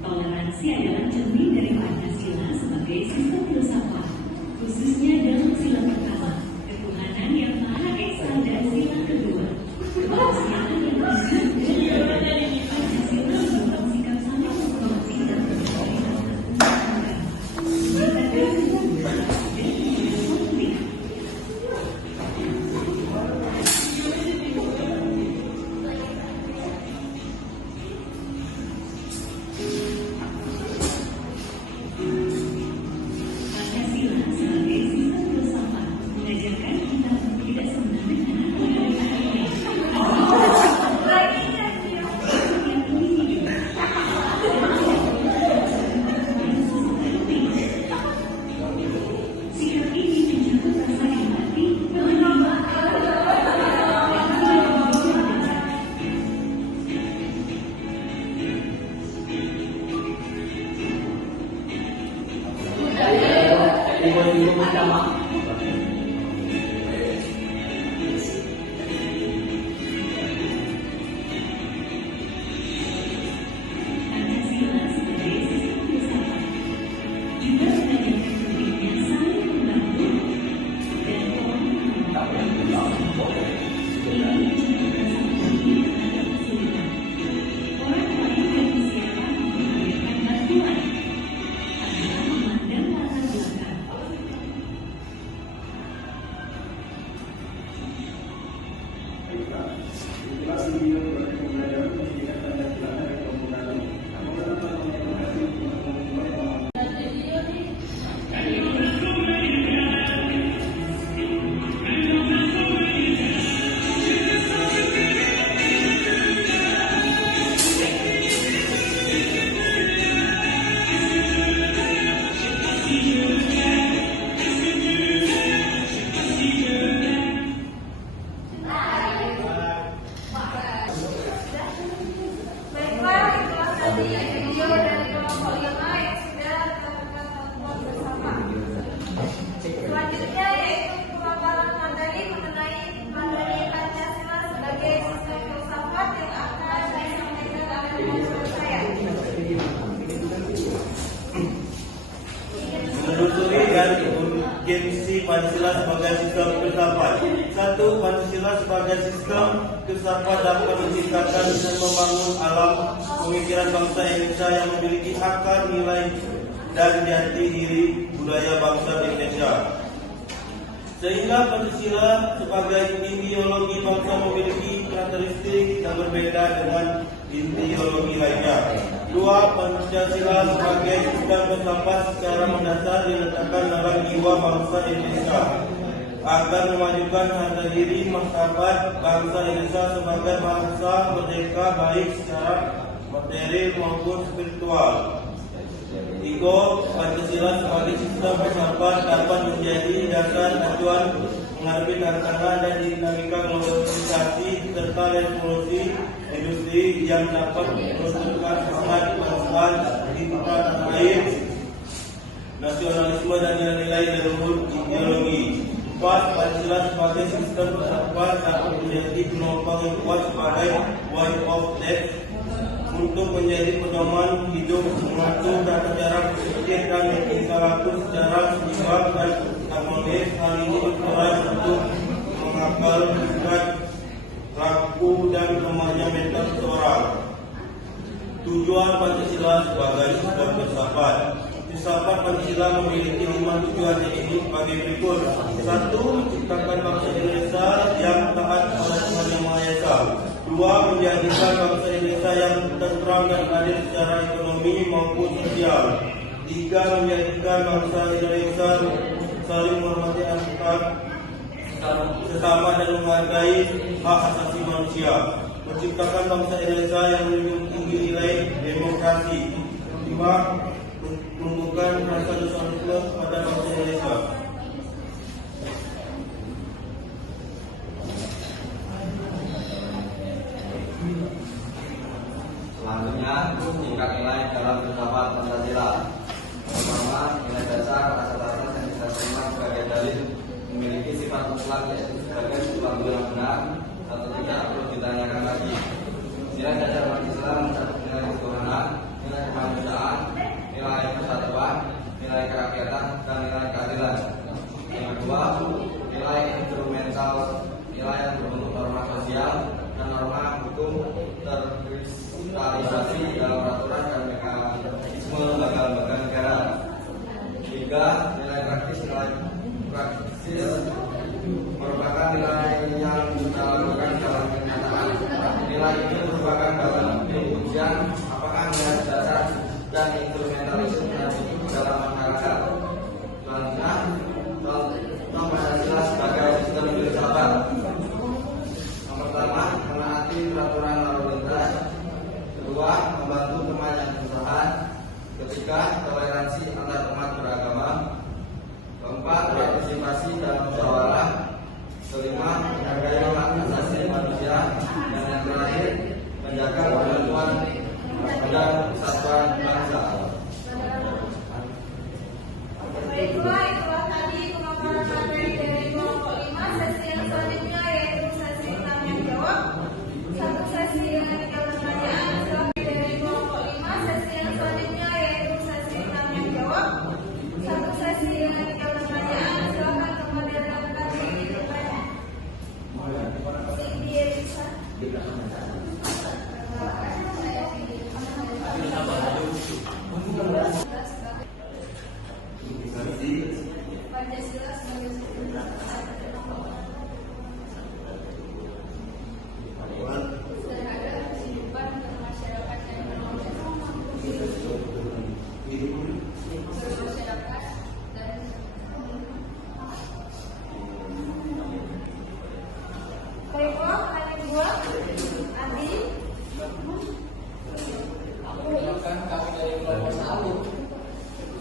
Toleransi adalah cermin dari Pancasila sebagai sistem filsafat, khususnya dalam sila pertama, ketuhanan yang Maha Esa, dan sila kedua, kemanusiaan yang bersih. Pancasila membuat sikap saling menghormati dan bersaling selanjutnya yaitu pemaparan materi mengenai materi Pancasila sebagai sistem filsafat yang akan disampaikan oleh moderator saya. Menelusuri dan urgensi Pancasila sebagai sistem filsafat. 1. Pancasila sebagai sistem filsafat dapat menciptakan dan membangun alam pemikiran bangsa Indonesia yang memiliki akar nilai dan jati diri budaya bangsa Indonesia. Sehingga Pancasila sebagai ideologi bangsa memiliki karakteristik yang berbeda dengan ideologi lainnya. 2. Pancasila sebagai sistem filsafat secara mendasar diletakkan dalam jiwa bangsa Indonesia agar memajukan harga diri martabat bangsa Indonesia sebagai bangsa merdeka baik secara materi maupun spiritual. 3. Pancasila sebagai sistem filsafat dapat menjadi dasar acuan menghadapi tantangan dan dinamika globalisasi serta revolusi industri yang dapat menunjukkan semangat kebangsaan di tanah air, nasionalisme dan nilai-nilai leluhur ideologi. 4. Pancasila sebagai sistem filsafat dapat menjadi penopang yang kuat sebagai way of life untuk menjadi pedoman hidup, mengatur tata cara berpikir dan tingkah laku secara seimbang dan harmonis. Hal ini berperan untuk mengakal tingkat laku dan lemahnya mental seseorang. Tujuan Pancasila sebagai sistem filsafat. Filsafat Pancasila memiliki 5 tujuan yaitu sebagai berikut. 1. Menciptakan bangsa Indonesia yang taat kepada Tuhan Yang Maha Esa. 2. Menjadikan bangsa Indonesia yang tentram dan adil secara ekonomi maupun sosial. 3. Menjadikan bangsa Indonesia saling menghormati antar sesama dan menghargai hak asasi manusia. Menciptakan bangsa Indonesia yang menjunjung tinggi nilai demokrasi. 5. Menumbuhkan rasa nasionalisme pada bangsa Indonesia. memiliki sifat mutlak yaitu sebagai sesuatu yang benar atau tidak perlu ditanyakan lagi. Nilai dasar Pancasila mencakup nilai ketuhanan, nilai kemanusiaan, nilai persatuan, nilai kerakyatan, dan nilai keadilan. Yang kedua, nilai instrumental, nilai yang berbentuk norma sosial dan norma hukum terkristalisasi dalam peraturan dan mekanisme lembaga-lembaga negara. Tiga, nilai praktis merupakan nilai yang kita lakukan dalam kenyataan. Nilai ini merupakan bahan ujian apakah nilai dasar dan instrumental itu dalam masyarakat. Selanjutnya, contoh Pancasila sebagai sistem filsafat. Yang pertama, menaati peraturan lalu lintas. Kedua, membantu kemajuan usaha. Ketiga, toleransi antar umat beragama. Keempat, partisipasi dalam musyawarah. Kelima, menghargai hak asasi manusia. Dan yang terakhir, menjaga persatuan dan kesatuan bangsa. Baiklah, itulah tadi pemaparan materi dari kelompok 5. Sesi yang selanjutnya yaitu sesi tanya jawab. Satu sesi dengan 3 pertanyaan. Dari kelompok 5. Sesi yang selanjutnya yaitu sesi tanya jawab. Satu sesi dengan 3 pertanyaan. Silakan kepada rekan-rekan yang ingin bertanya. Sindi Elisa. Pancasila sebagai terhadap kehidupan bermasyarakat yang bermasyarakat dan baiklah, pertanyaan 2 Adi. Perkenalkan, kami dari kelompok 1.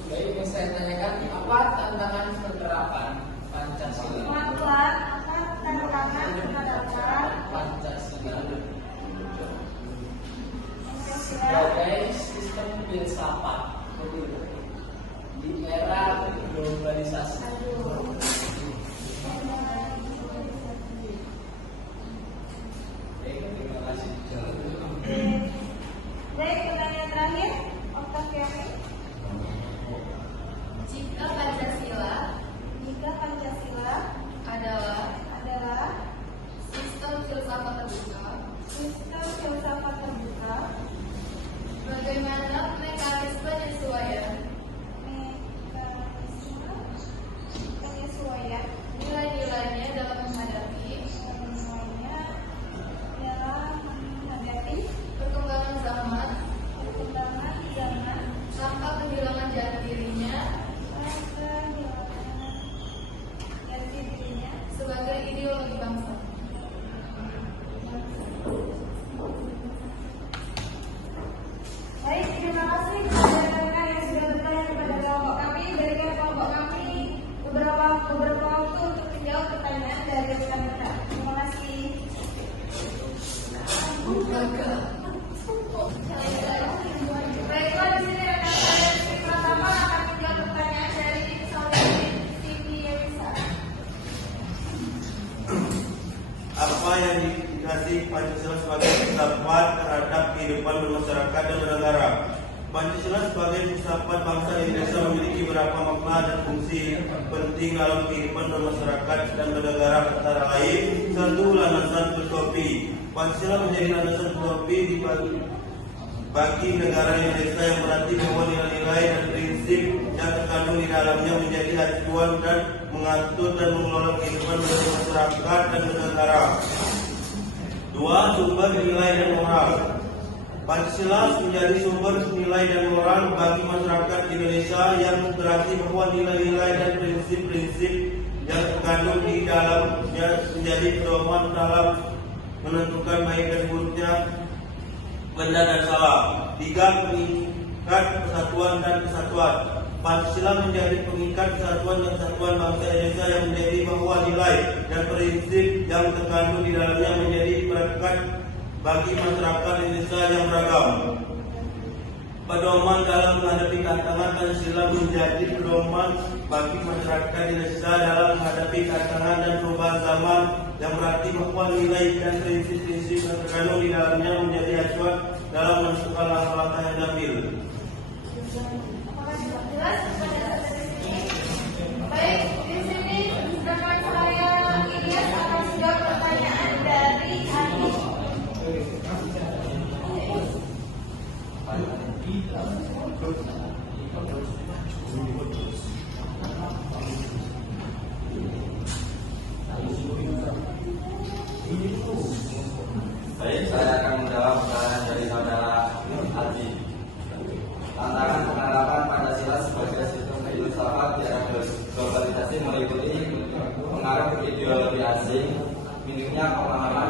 Baik, yang saya tanyakan, apa tantangan penerapan Pancasila? Pelan-pelan, apa tantangan penerapan Pancasila Pancasila sebagai sistem filsafat di era globalisasi. Baik, terima kasih. Baik, pertanyaan terakhir Octaviani. Jika Pancasila adalah sistem filsafat terbuka, bagaimana mekanisme penyesuaian nilai-nilainya dalam menghadapi perkembangan zaman tanpa kehilangan jati dirinya sebagai ideologi bangsa? Baik, terima kasih kepada rekan-rekan yang sudah bertanya kepada kelompok kami. Berikan kelompok kami beberapa waktu untuk menjawab pertanyaan dari rekan-rekan. Terima kasih. Baiklah, di sini rekan-rekan dari tim pertama akan menjawab pertanyaan dari tim Saudari Sindi Elisa. Apa yang dikasih Pancasila sebagai filsafat terhadap kehidupan bermasyarakat dan bernegara? Pancasila sebagai filsafat bangsa Indonesia memiliki beberapa makna dan fungsi penting dalam kehidupan bermasyarakat dan bernegara, antara lain: 1. Landasan filosofi. Pancasila menjadi landasan filosofi bagi negara Indonesia, yang berarti bahwa nilai-nilai dan prinsip yang terkandung di dalamnya menjadi acuan dan mengatur dan mengelola kehidupan bermasyarakat dan bernegara. 2. Sumber nilai dan moral. Pancasila menjadi sumber nilai dan moral bagi masyarakat Indonesia, yang berarti bahwa nilai-nilai dan prinsip-prinsip yang terkandung di dalamnya menjadi pedoman dalam menentukan baik dan buruknya, benar dan salah. 3. Pengikat persatuan dan kesatuan. Pancasila menjadi pengikat persatuan dan kesatuan bangsa Indonesia, yang menjadi bahwa nilai dan prinsip yang terkandung di dalamnya menjadi perekat bagi masyarakat Indonesia yang beragam. Pedoman dalam menghadapi tantangan. Pancasila menjadi pedoman bagi masyarakat Indonesia dalam menghadapi tantangan dan perubahan zaman, yang berarti bahwa nilai dan prinsip-prinsip yang terkandung di dalamnya menjadi acuan dalam menentukan langkah-langkah yang diambil. Apakah sudah jelas kepada sampai sini? Baik, di sini sedangkan saya Ilyas akan menjawab pertanyaan dari Adi. Baik, saya akan menjawab pertanyaan dari saudara Adi. Tantangan penerapan Pancasila sebagai sistem filsafat di era globalisasi meliputi pengaruh ideologi asing, minimnya pemahaman